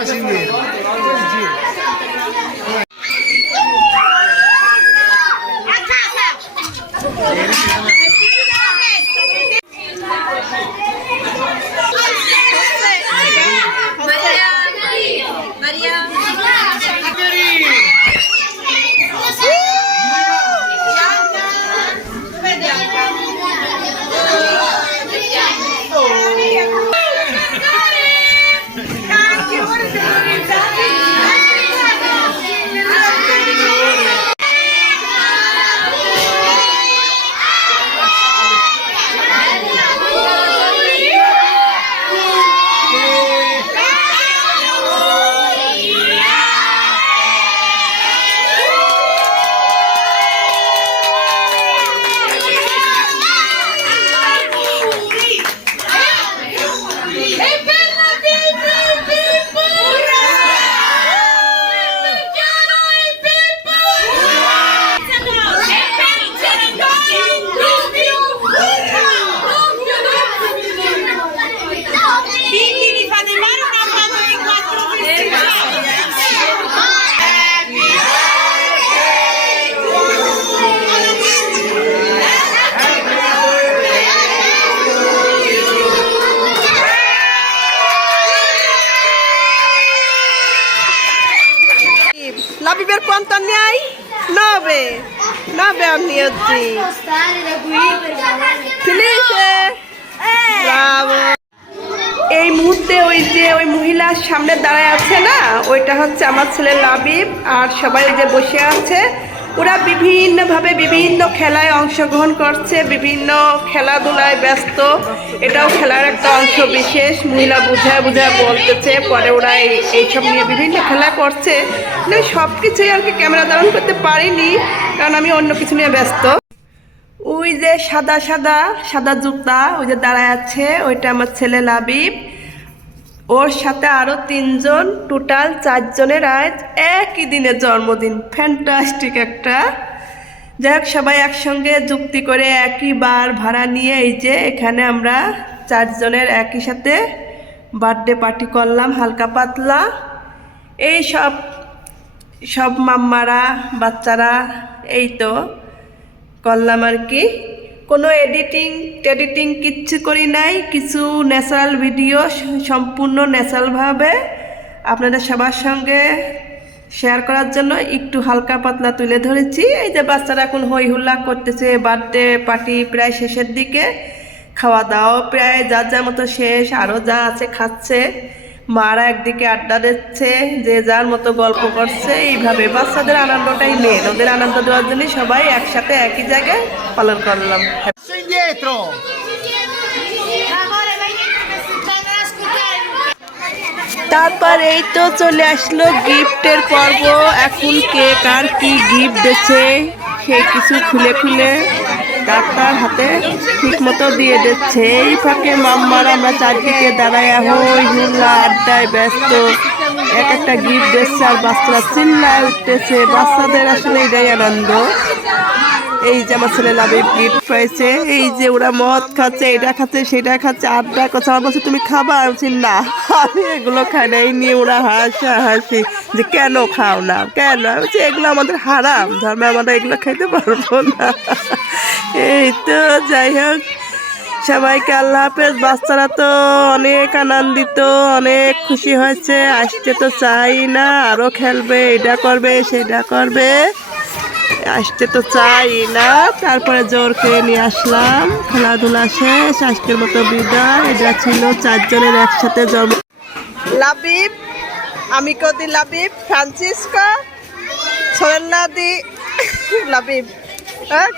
하시는 게. Spostare da qui per favore. Felice! Bravo! এই মুহূর্তে ওই যে ওই মহিলার সামনে দাঁড়ায় আছে না, ওইটা হচ্ছে আমার ছেলে লাবিব, আর সবাই যে বসে আছে ওরা বিভিন্নভাবে বিভিন্ন খেলায় অংশগ্রহণ করছে, বিভিন্ন খেলাধুলায় ব্যস্ত। এটাও খেলার একটা অংশ বিশেষ। মহিলা বুঝায় বুঝায় বলতেছে, পরে ওরা এই এইসব নিয়ে বিভিন্ন খেলা করছে সব কিছুই আর কি ক্যামেরা ধারণ করতে পারিনি, কারণ আমি অন্য কিছু নিয়ে ব্যস্ত। ওই যে সাদা সাদা সাদা জুতা, ওই যে দাঁড়ায় আছে, ওইটা আমার ছেলে লাবিব। ওর সাথে আরও তিনজন টোটাল চারজনের আজ একই দিনে জন্মদিন। ফ্যান্টাস্টিক একটা। যাই হোক, সবাই একসঙ্গে যুক্তি করে একই বার ভাড়া নিয়ে এই যে এখানে আমরা চারজনের একই সাথে বার্থডে পার্টি করলাম, হালকা পাতলা। এই সব সব মাম্মারা, বাচ্চারা, এই তো করলাম আর কি। কোনো এডিটিং টেডিটিং কিচ্ছু করি নাই, কিছু ন্যাচারাল ভিডিও সম্পূর্ণ ন্যাচারালভাবে আপনাদের সবার সঙ্গে শেয়ার করার জন্য একটু হালকা পাতলা তুলে ধরেছি। এই যে বাচ্চারা এখন হই হুল্লা করতেছে বার্থডে পার্টি প্রায় শেষের দিকে, খাওয়া দাওয়া প্রায় যার যার মতো শেষ আরও যা আছে খাচ্ছে। মারা একদিকে আড্ডা দিচ্ছে, যে যার মতো গল্প করছে, এইভাবে। বাচ্চাদের আনন্দটাই মেন ওদের আনন্দ দেওয়ার জন্য সবাই একসাথে একই জায়গায় পালন করলাম. তারপর এই তো চলে আসলো গিফটের পর্ব। এখন কে কার কি গিফট দিচ্ছে, সে কিছু খুলে খুলে তার তার হাতে ঠিক মতো দিয়ে দিচ্ছে। এই ফাঁকে মাম্মার আমরা চারদিকে দাঁড়ায় হই, হুল্লা আড্ডায় ব্যস্ত। এক একটা গিফট দিচ্ছে আর বাচ্চারা চিল্লায় উঠতেছে। বাচ্চাদের আসলে এটাই আনন্দ। এই যে আমার ছেলে লাভিব গিফট পাইছে, এই যে ওরা মদ খাচ্ছে, এটা খাচ্ছে, সেটা খাচ্ছে আড্ডা করছে আমার বলছে, তুমি খাবা? আমি না। আমি এগুলো খাই না, এই নিয়ে ওরা হাসা, হাসি, যে কেন খাও না, কেন? আমি এগুলো আমাদের হারাম। ধর্মে আমরা এগুলো খাইতে পারব না। এই তো, যাই হোক। সবাইকে আল্লাহ হাফেজ। বাচ্চারা তো অনেক আনন্দিত, অনেক খুশি হয়েছে। আসতে তো চাই না আরও খেলবে, এটা করবে, সেটা করবে। আসতে তো চাই না, তারপরে জোর করে নিয়ে আসলাম। খেলাধুলা শেষ, আজকের মতো বিদায়। এটা ছিল চারজনের একসাথে জন্ম লাবিব আমি কদি লাবিব, ফ্রান্সিসকো সোনাদি লাবিব হ্যাঁ?